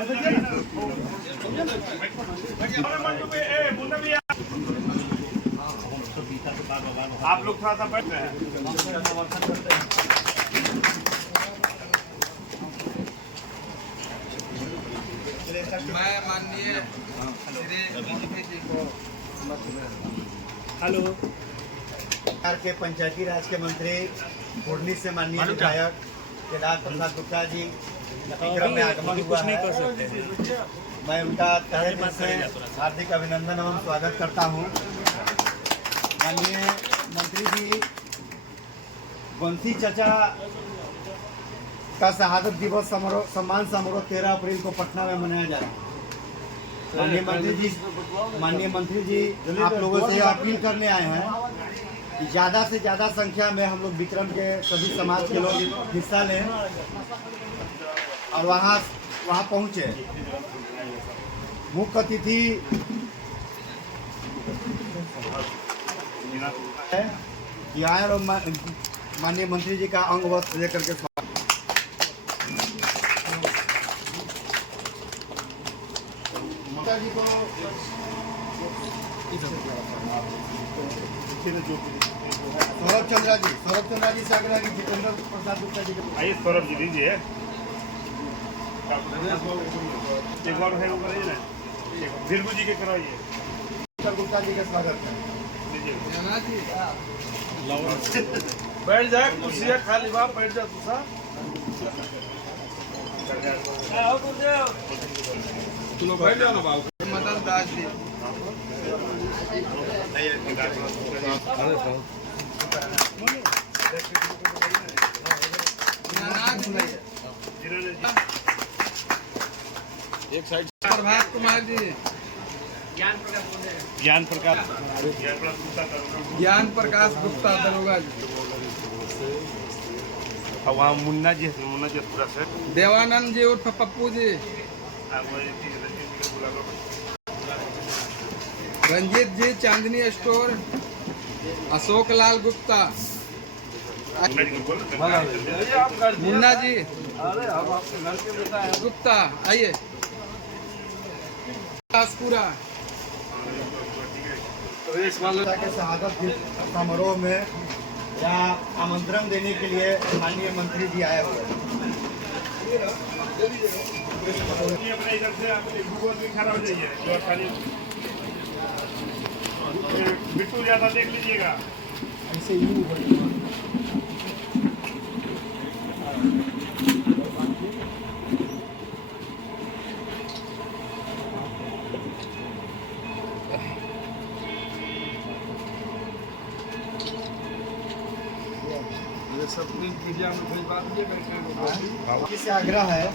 आप लोग थोड़ा सा बैठ रहे हैं। मैं माननीय हेलो बिहार के पंचायती राज के मंत्री पूर्णी से माननीय विधायक केदार प्रसाद गुप्ता जी क्रम में आगमन हुआ है। मैं उनका तहे दिल से हार्दिक अभिनंदन एवं स्वागत करता हूं। माननीय मंत्री जी, बंसी चाचा का शहादत दिवस समारोह सम्मान समारोह 13 अप्रैल को पटना में मनाया जा रहा है। माननीय मंत्री जी आप लोगों से अपील करने आए हैं कि ज़्यादा से ज़्यादा संख्या में हम लोग विक्रम के सभी समाज के लोग हिस्सा लें और वहाँ पहुँचे। मुख्य अतिथि है और माननीय मंत्री जी का अंग वस्त्र लेकर के जी को सौरभ चंद्रा जी से आग्रह की जितेंद्र प्रसाद गुप्ता जी के आइए सौरभ जी लीजिए। एक बार है वो कराइए ना, बिरबू जी के कराइए। गुप्ता जी का स्वागत है। बैठ जाए कुर्सियाँ खाली बाप बैठ जाओ दूसरा तुम बैठ जाओ ना बाबू। मदन दास जी एक साइड प्रभात कुमार जी ज्ञान प्रकाश गुप्ता दरोगा जी और वहाँ मुन्ना जी पूरा सेट। देवानंद जी उर्फ पप्पू जी, रंजीत जी चांदनी स्टोर, अशोक लाल गुप्ता, मुन्ना जी गुप्ता आइए पूरा के शहादत समारोह में या आमंत्रण देने के लिए माननीय मंत्री जी आए हुए हैं। अपने इधर से आप गूगल में खड़ा हो जाइए और खाली बिट्टू ज्यादा देख लीजिएगा। ऐसे ही इससे आग्रह है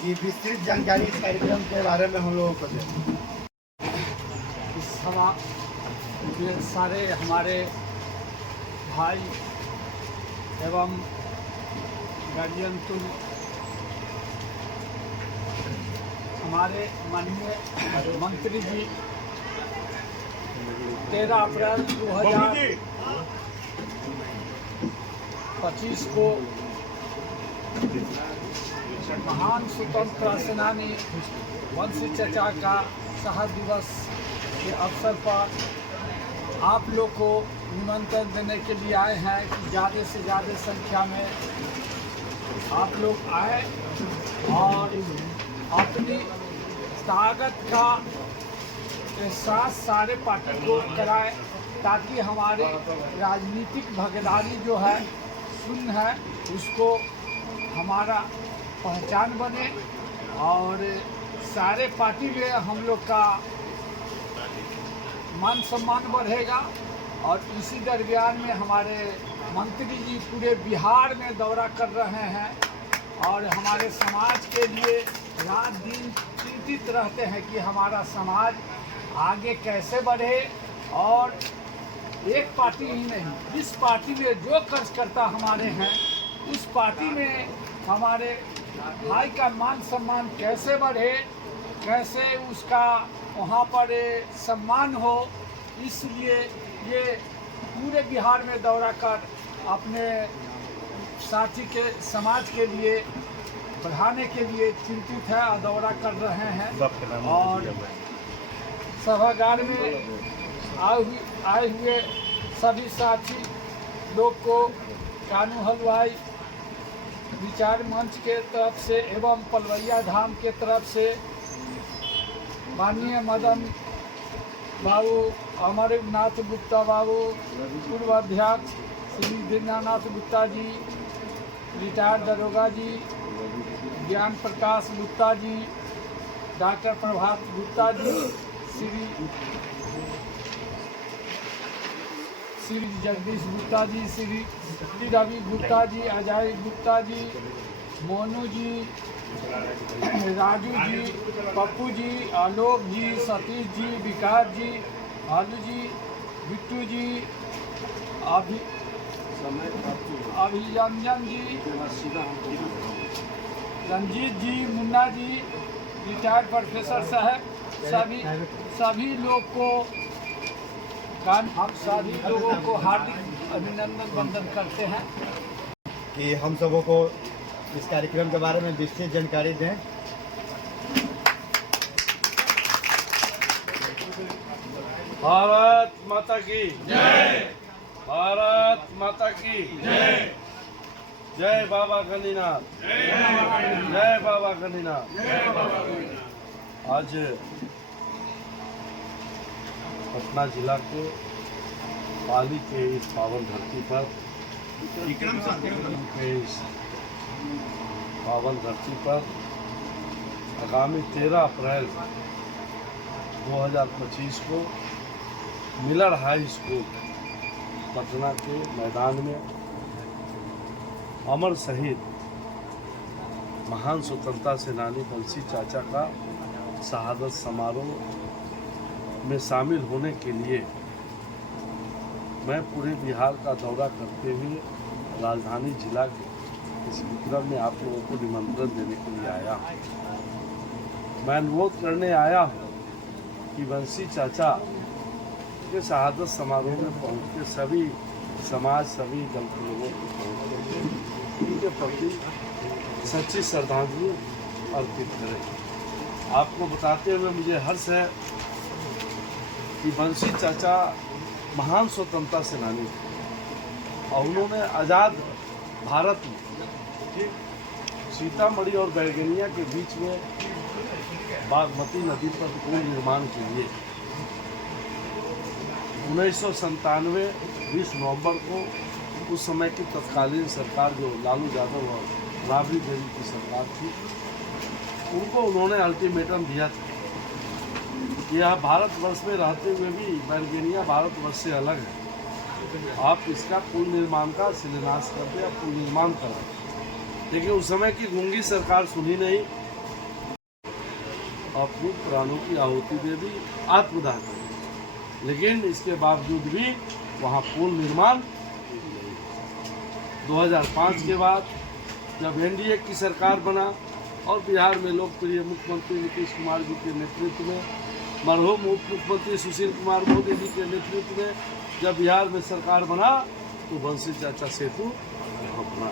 कि विस्तृत जानकारी इस कार्यक्रम के बारे में हम लोगों को दें। इस सभा ये सारे हमारे भाई एवं गार्जियन तुल हमारे माननीय मंत्री जी 13 अप्रैल 2025 को महान स्वतंत्रता सेनानी बंसी चाचा का शहादत दिवस के अवसर पर आप लोग को निमंत्रण देने के लिए आए हैं कि ज़्यादा से ज़्यादा संख्या में आप लोग आए और अपनी ताकत का एहसास सारे पार्टी को कराए ताकि हमारे राजनीतिक भागीदारी जो है शून्य है उसको हमारा पहचान बने और सारे पार्टी में हम लोग का मान सम्मान बढ़ेगा। और इसी दरमियान में हमारे मंत्री जी पूरे बिहार में दौरा कर रहे हैं और हमारे समाज के लिए रात दिन चिंतित रहते हैं कि हमारा समाज आगे कैसे बढ़े। और एक पार्टी ही नहीं, जिस पार्टी में जो कार्यकर्ता हमारे हैं उस पार्टी में हमारे भाई का मान सम्मान कैसे बढ़े, कैसे उसका वहाँ पर सम्मान हो, इसलिए ये पूरे बिहार में दौरा कर अपने साथी के समाज के लिए बढ़ाने के लिए चिंतित है और दौरा कर रहे हैं। और सभागार में आए हुए सभी साथी लोग को कानू हलवाई विचार मंच के तरफ से एवं पलवैया धाम के तरफ से माननीय मदन बाबू, अमरनाथ गुप्ता बाबू, पूर्व अध्यक्ष श्री दीनानाथ गुप्ता जी, रिटायर्ड दरोगा जी, ज्ञान प्रकाश गुप्ता जी, डॉक्टर प्रभात गुप्ता जी, श्री जगदीश गुप्ता जी, श्री रवि गुप्ता जी, अजय गुप्ता जी, मोनू जी, राजू जी, पप्पू जी, आलोक जी, सतीश जी, विकास जी, आलू जी, बिट्टू जी, अभिरंजन जी, रंजीत जी, मुन्ना जी, रिटायर्ड प्रोफेसर साहब, सभी लोग को हम सभी लोगों को हार्दिक अभिनंदन वंदन करते हैं कि हम सबों को इस कार्यक्रम के बारे में विस्तृत जानकारी दें। भारत माता की जय, भारत माता की जय, जय बाबा गणिनाथ, जय बाबा गणिनाथ। आज पटना जिला के पाली के इस पावन धरती पर आगामी 13 अप्रैल 2025 को मिलर हाई स्कूल पटना के मैदान में अमर शहीद महान स्वतंत्रता सेनानी बंसी चाचा का शहादत समारोह में शामिल होने के लिए मैं पूरे बिहार का दौरा करते हुए राजधानी जिला के इस विक्रम में आप लोगों को निमंत्रण देने के लिए आया हूँ। मैं अनुरोध करने आया हूँ कि बंसी चाचा के शहादत समारोह में पहुँच के सभी समाज, सभी दल के लोगों को पहुँच के उनके प्रति सच्ची श्रद्धांजलि अर्पित करें। आपको बताते हुए मुझे हर्ष है कि बंसी चाचा महान स्वतंत्रता सेनानी थे और उन्होंने आज़ाद भारत में सीतामढ़ी और बैरगनिया के बीच में बागमती नदी पर पुल निर्माण के लिए 1997 20 नवंबर को उस समय की तत्कालीन सरकार जो लालू यादव और राबड़ी देवी की सरकार थी, उनको उन्होंने अल्टीमेटम दिया था कि यह भारतवर्ष में रहते हुए भी बैरगनिया भारतवर्ष से अलग है, आप इसका पुल निर्माण का शिलान्यास कर दें, पुल निर्माण कराएं। लेकिन उस समय की गूंगी सरकार सुनी नहीं, अपनी प्राणों की आहुति दे दी, आत्मदाह कर दी। लेकिन इसके बावजूद भी वहाँ पुल निर्माण 2005 के बाद जब एनडीए की सरकार बना और बिहार में लोकप्रिय मुख्यमंत्री नीतीश कुमार जी के नेतृत्व में, मरहूम उप मुख्यमंत्री सुशील कुमार मोदी जी के नेतृत्व में जब बिहार में सरकार बना तो बंसी चाचा सेतु बना।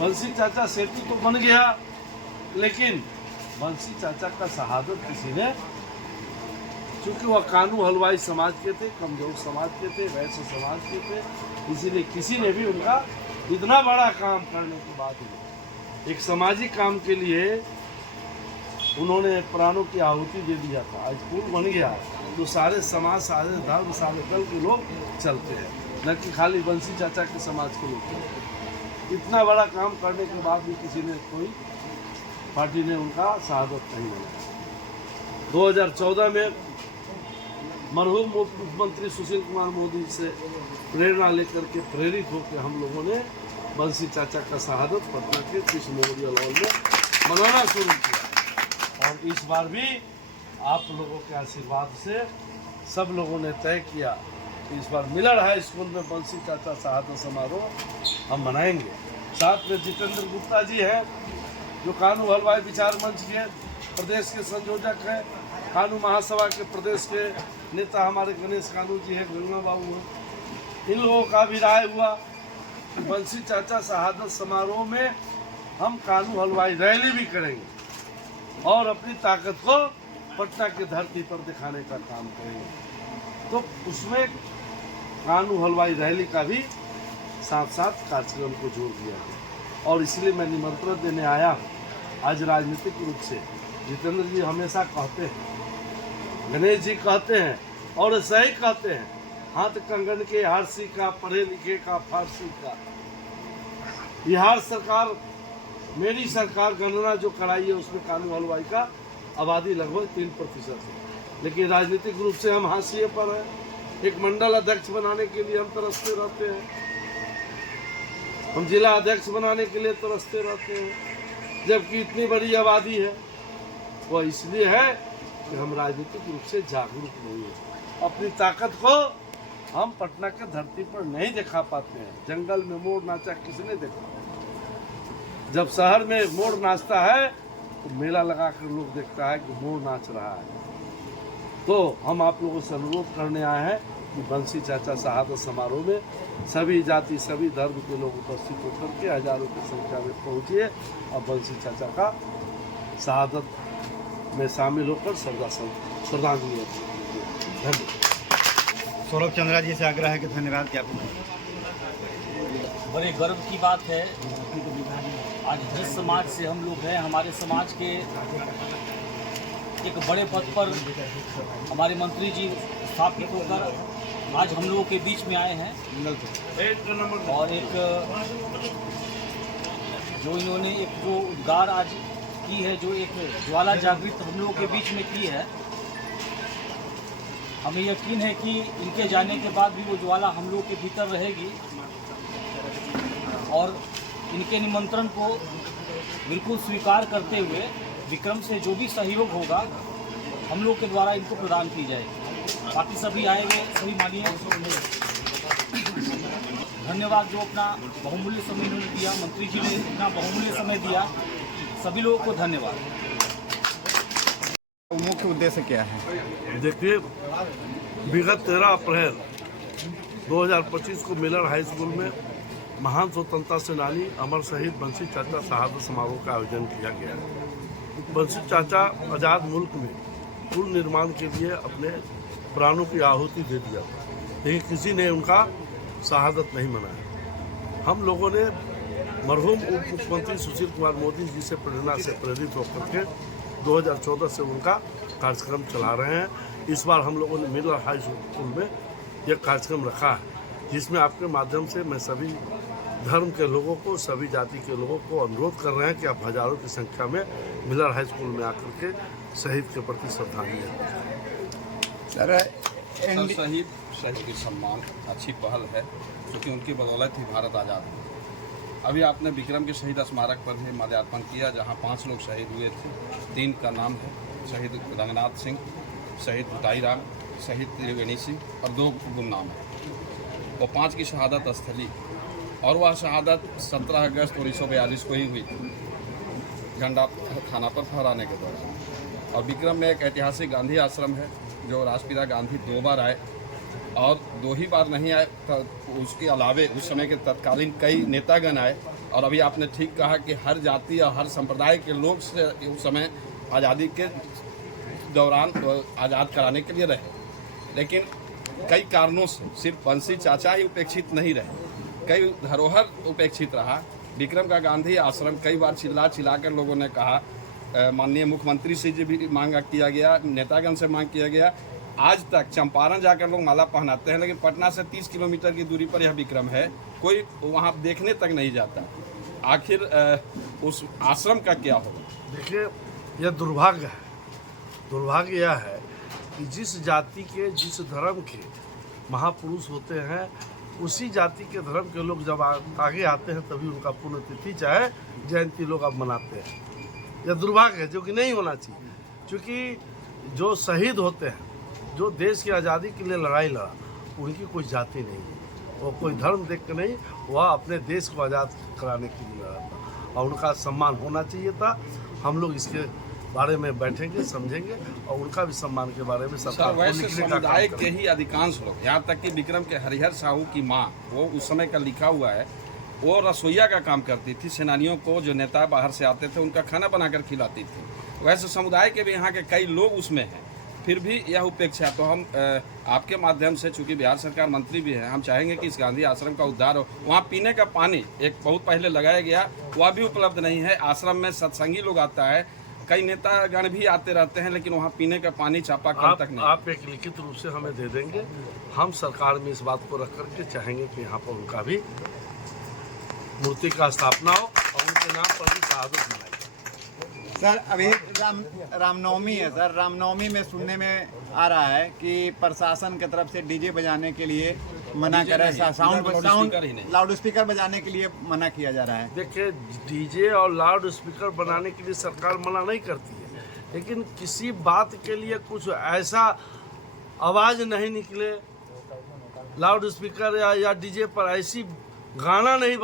बंसी चाचा सेतु तो बन गया, लेकिन बंसी चाचा का शहादत किसी ने, चूँकि वह कानू हलवाई समाज के थे, कमजोर समाज के थे, वैश्य समाज के थे, इसीलिए किसी ने भी उनका इतना बड़ा काम करने के बाद एक सामाजिक काम के लिए उन्होंने प्राणों की आहुति दे दिया था। आज पुल बन गया तो सारे समाज, सारे धर्म, सारे दल के लोग चलते हैं, न कि खाली बंसी चाचा के समाज के लोग। इतना बड़ा काम करने के बाद भी किसी ने, कोई पार्टी ने उनका शहादत नहीं बनाया। 2014 में मरहूम उप मुख्यमंत्री सुशील कुमार मोदी से प्रेरणा लेकर के प्रेरित होकर हम लोगों ने बंसी चाचा का शहादत पटना के कृष्ण मेमोरियल हॉल में मनाना शुरू किया। और इस बार भी आप लोगों के आशीर्वाद से सब लोगों ने तय किया कि इस बार मिलर हाई स्कूल में बंसी चाचा शहादत समारोह हम मनाएंगे। साथ में जितेंद्र गुप्ता जी हैं जो कानू हलवाई विचार मंच के प्रदेश के संयोजक हैं, कानू महासभा के प्रदेश के नेता हमारे गणेश कानू जी हैं, गंगा बाबू हैं। इन लोगों का भी राय हुआ कि बंसी चाचा शहादत समारोह में हम कानू हलवाई रैली भी करेंगे और अपनी ताकत को पटना की धरती पर दिखाने का काम करेंगे। तो उसमें कानू हलवाई रैली का भी साथ साथ कार्यक्रम को जोड़ दिया गया और इसलिए मैं निमंत्रण देने आया हूँ आज राजनीतिक रूप से। जितेंद्र जी हमेशा कहते हैं, गणेश जी कहते हैं और सही कहते हैं, हाथ कंगन के हारसी का, पढ़े लिखे का फारसी का। बिहार सरकार, मेरी सरकार गणना जो कराई है उसमें कानू हलवाई का आबादी लगभग 3% है, लेकिन राजनीतिक रूप से हम हाशिए पर हैं। एक मंडल अध्यक्ष बनाने के लिए हम तरसते रहते हैं, हम जिला अध्यक्ष बनाने के लिए तरसते रहते हैं, जबकि इतनी बड़ी आबादी है। वह इसलिए है कि हम राजनीतिक रूप से जागरूक नहीं हैं। अपनी ताकत को हम पटना के धरती पर नहीं दिखा पाते हैं। जंगल में मोर नाचा किसने देखा? जब शहर में मोर नाचता है तो मेला लगा कर लोग देखता है कि मोर नाच रहा है। तो हम आप लोगों से अनुरोध करने आए हैं कि बंसी चाचा शहादत समारोह में सभी जाति सभी धर्म के लोग उपस्थित होकर के हजारों की संख्या में पहुंचिए और बंसी चाचा का शहादत में शामिल होकर श्रद्धांजलि धन्यवाद। सौरभ चंद्रा जी से आग्रह है कि धन्यवाद ज्ञापन। बड़े गर्व की बात है आज जिस समाज से हम लोग हैं, हमारे समाज के एक बड़े पद पर हमारे मंत्री जी स्थापित होकर आज हम लोगों के बीच में आए हैं और एक जो इन्होंने एक जो उद्गार आज की है, जो एक ज्वाला जागृत हम लोगों के बीच में की है, हमें यकीन है कि इनके जाने के बाद भी वो ज्वाला हम लोगों के भीतर रहेगी और इनके निमंत्रण को बिल्कुल स्वीकार करते हुए विक्रम से जो भी सहयोग होगा हम लोग के द्वारा इनको प्रदान की जाएगी। बाकी सभी आए हुए सभी मानिए धन्यवाद जो अपना बहुमूल्य समय इन्होंने दिया, मंत्री जी ने अपना बहुमूल्य समय दिया, सभी लोगों को धन्यवाद। मुख्य उद्देश्य क्या है? देखिए, विगत 13 अप्रैल 2025 को मिलर हाई स्कूल में महान स्वतंत्रता सेनानी अमर शहीद बंसी चाचा शहादत समारोह का आयोजन किया गया है। बंसी चाचा आज़ाद मुल्क में पुल निर्माण के लिए अपने प्राणों की आहुति दे दिया था, लेकिन किसी ने उनका शहादत नहीं मनाया। हम लोगों ने मरहूम उप मुख्यमंत्री सुशील कुमार मोदी जी से प्रेरणा से प्रेरित होकर के 2014 से उनका कार्यक्रम चला रहे हैं। इस बार हम लोगों ने मिलर हाई स्कूल में यह कार्यक्रम रखा है, जिसमें आपके माध्यम से मैं सभी धर्म के लोगों को, सभी जाति के लोगों को अनुरोध कर रहे हैं कि आप हजारों की संख्या में मिलर हाई स्कूल में आकर के शहीद के प्रति श्रद्धांजलि दें। शहीद के सम्मान अच्छी पहल है, क्योंकि उनकी बदौलत ही भारत आज़ाद हुआ। अभी आपने विक्रम के शहीद स्मारक पर भी माल्यार्पण किया, जहां 5 लोग शहीद हुए थे। 3 का नाम है, शहीद रंगनाथ सिंह, शहीद भुटाई राम, शहीद त्रिवेणी सिंह और 2 गुमनाम है। वो 5 की शहादत स्थली और वह शहादत 17 अगस्त 1942 को ही हुई थी, झंडा थाना पर फहराने के दौरान। और विक्रम में एक ऐतिहासिक गांधी आश्रम है, जो राष्ट्रपिता गांधी 2 बार आए और 2 ही बार नहीं आए, उसके अलावे उस समय के तत्कालीन कई नेतागण आए। और अभी आपने ठीक कहा कि हर जाति और हर संप्रदाय के लोग से उस समय आज़ादी के दौरान आज़ाद कराने के लिए रहे, लेकिन कई कारणों से सिर्फ बंसी चाचा ही उपेक्षित नहीं रहे, कई धरोहर उपेक्षित रहा। विक्रम का गांधी आश्रम कई बार चिल्ला कर लोगों ने कहा, माननीय मुख्यमंत्री से भी मांग किया गया, नेतागण से मांग किया गया। आज तक चंपारण जाकर लोग माला पहनाते हैं, लेकिन पटना से 30 किलोमीटर की दूरी पर यह विक्रम है, कोई वहाँ देखने तक नहीं जाता। आखिर उस आश्रम का क्या होगा? देखिए, यह दुर्भाग्य है। दुर्भाग्य यह है कि जिस जाति के, जिस धर्म के महापुरुष होते हैं, उसी जाति के धर्म के लोग जब आगे आते हैं तभी उनका पुण्यतिथि चाहे जयंती लोग अब मनाते हैं। यह दुर्भाग्य है, जो कि नहीं होना चाहिए, क्योंकि जो शहीद होते हैं, जो देश की आज़ादी के लिए लड़ाई लड़ा, उनकी कोई जाति नहीं है, वो कोई धर्म देख के नहीं, वह अपने देश को आज़ाद कराने के लिए लड़ा था और उनका सम्मान होना चाहिए था। हम लोग इसके बारे में बैठेंगे, समझेंगे और उनका भी सम्मान के बारे में सरकार को लिखने का काम समुदाय के करेंगे। ही अधिकांश लोग, यहाँ तक कि विक्रम के हरिहर साहू की माँ, वो उस समय का लिखा हुआ है वो रसोईया का काम करती थी। सेनानियों को जो नेता बाहर से आते थे उनका खाना बनाकर खिलाती थी। वैसे समुदाय के भी यहाँ के कई लोग उसमें हैं, फिर भी यह उपेक्षा। तो हम आपके माध्यम से, चूंकि बिहार सरकार मंत्री भी हैं, हम चाहेंगे कि इस गांधी आश्रम का उद्धार हो। वहाँ पीने का पानी एक बहुत पहले लगाया गया, वह भी उपलब्ध नहीं है। आश्रम में सत्संगी लोग आता है, कई नेतागण भी आते रहते हैं, लेकिन वहाँ पीने का पानी चापाकल तक नहीं। आप एक लिखित रूप से हमें दे देंगे, हम सरकार में इस बात को रख करके चाहेंगे कि यहाँ पर उनका भी मूर्ति का स्थापना हो और उनके नाम पर भी शहादत मिलाई। सर अभी रामनवमी है सर, रामनवमी में सुनने में आ रहा है कि प्रशासन की तरफ से डीजे बजाने के लिए मना कर रहा है, साउंड लाउड स्पीकर बजाने के लिए मना किया जा रहा है। देखिए, डीजे और लाउड स्पीकर बनाने के लिए सरकार मना नहीं करती है, लेकिन किसी बात के लिए कुछ ऐसा आवाज़ नहीं निकले, लाउड स्पीकर या डीजे पर ऐसी गाना नहीं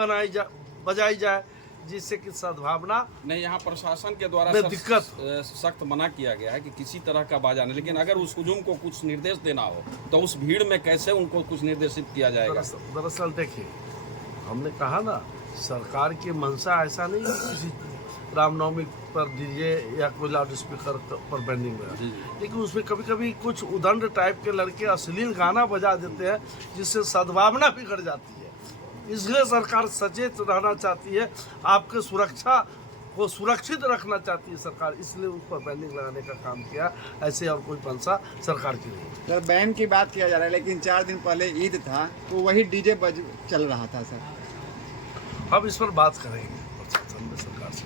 बजाई जाए जिससे कि सद्भावना नहीं। यहाँ प्रशासन के द्वारा दिक्कत सख्त मना किया गया है कि किसी तरह का बाजा नहीं, लेकिन अगर उस हुजूम को कुछ निर्देश देना हो तो उस भीड़ में कैसे उनको कुछ निर्देशित किया जाएगा? दरअसल देखिए, हमने कहा ना, सरकार की मंशा ऐसा नहीं है किसी रामनवमी पर डीजे या कोई लाउड स्पीकर पर बैनिंग लगा, लेकिन उसमें कभी कभी कुछ उदंड टाइप के लड़के अश्लील गाना बजा देते हैं जिससे सद्भावना बिगड़ जाती है। इसलिए सरकार सचेत रहना चाहती है, आपके सुरक्षा को सुरक्षित रखना चाहती है सरकार, इसलिए उस पर बैनिंग लगाने का काम किया। ऐसे और कोई मंशा सरकार की नहीं। सर बैन की बात किया जा रहा है, लेकिन 4 दिन पहले ईद था तो वही डीजे चल रहा था सर। हम इस पर बात करेंगे प्रशासन में, सरकार से।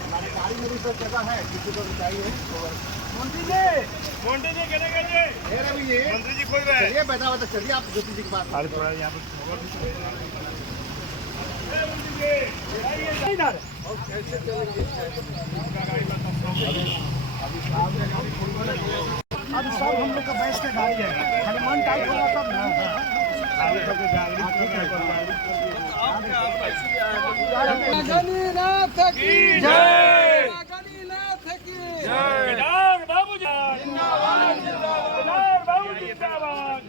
हमारी गाड़ी में भी सर जगह है, किसी को भी चाहिए। मोंटी जी कहने के लिए मंत्री जी कोई रहे, चलिए बैठा हुआ तो चलिए, आप ज्योति जी की बात। अरे थोड़ा यहाँ पर अब सब हम लोग का बैठ के गाड़ी है, हनुमान टाइप होगा तब ना। गणिनाथ की जय, गणिनाथ की जय, बाबू जिंदाबाद, बाबू जिंदाबाद।